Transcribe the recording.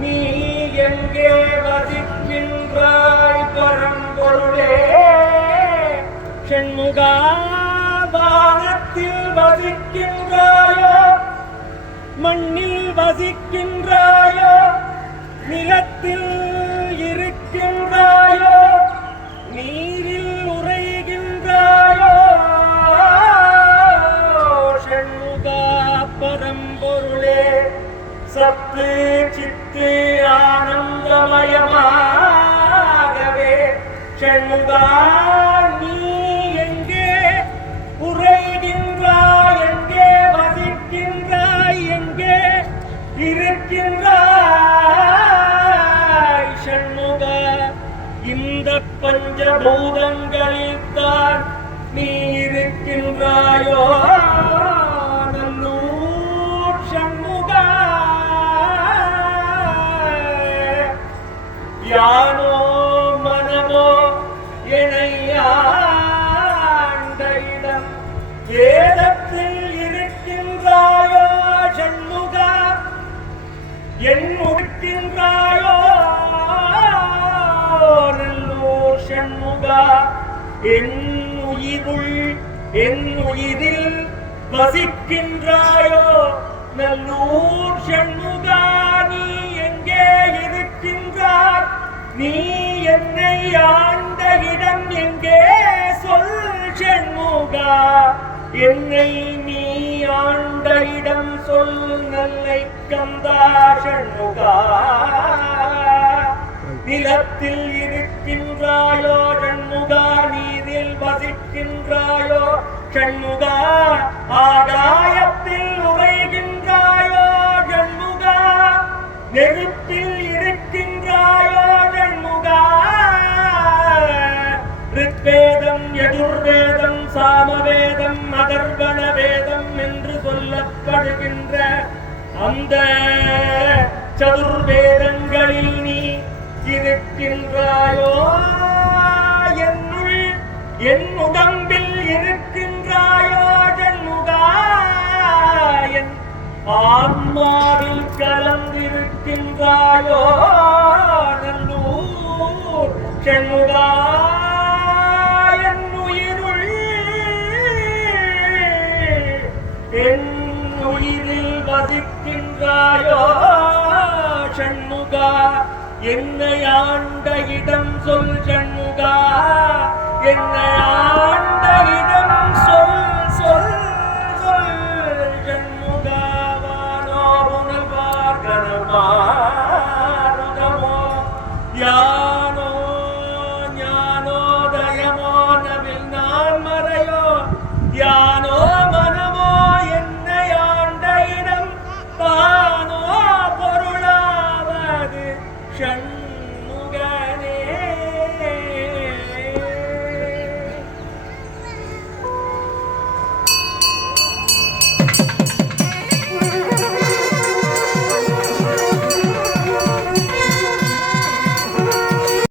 நீ எங்கே வசிக்கின்றாய் பரம்பொருளே ஷண்முகா வானத்தில் வசிக்கின்றாயோ மண்ணில் வசிக்கின்றாயோ நிலத்தில் இருக்கின்றாயோ நீரில் உறைகின்றாயோ ஷண்முகா பரம்பொருளே சத்து சித்து ஆனந்தமயமாகவே ஷண்முகா நீ எங்கே உறைகின்றாய் எங்கே வசிக்கின்றாய் எங்கே இருக்கின்றாய் ஷண்முகா இந்த பஞ்சபூதங்களில் தான் நீ இருக்கின்றாயோ யானோ மனமோ எனையாண்ட இடம் ஏதத்தில் இருக்கின்றாயோ ஷண்முகா என் முடிக்கின்றாயோ நல்லூர் ஷண்முகா என் உயிருள் என் உயிரில் வசிக்கின்றாயோ நல்லூர் ஷண்முகா நீ எங்கே இருக்கின்றாய் நீ என்னை ஆண்ட இடம் எங்கே சொல் ஷண்முகா என்னை நீ ஆண்ட இடம் சொல் நல்லை கந்தா ஷண்முகா நிலத்தில் இருக்கின்றாயோ ஷண்முகா நீரில் வசிக்கின்றாயோ ஷண்முகா ஆகாயத்தில் உறைகின்றாயோ ஷண்முகா நெருப்பில் இருக்கின்றாயோ ஷண்முகா ரிக்வேதம் யஜுர்வேதம் சாமவேதம் அதர்வண வேதம் என்று சொல்லப்படுகின்ற அந்த சதுர்வேதங்களில் நீ இருக்கின்றாயோ என்னுள் என் உடம்பில் இருக்கின்றாயோ ஷண்முகா என் ஆன்மாவில் கலந்திருக்கின்றாயோ நல்லூர் ஷண்முகா என் உயிருள் என் உயிரில் வசிக்கின்றாயோ ஷண்முகா என்னை ஆண்ட இடம் சொல் ஷண்முகா என்னை ஆண்ட இடம் சொல் சொல் சொல் ஷண்முகா வானோ புனல்வார் கனமா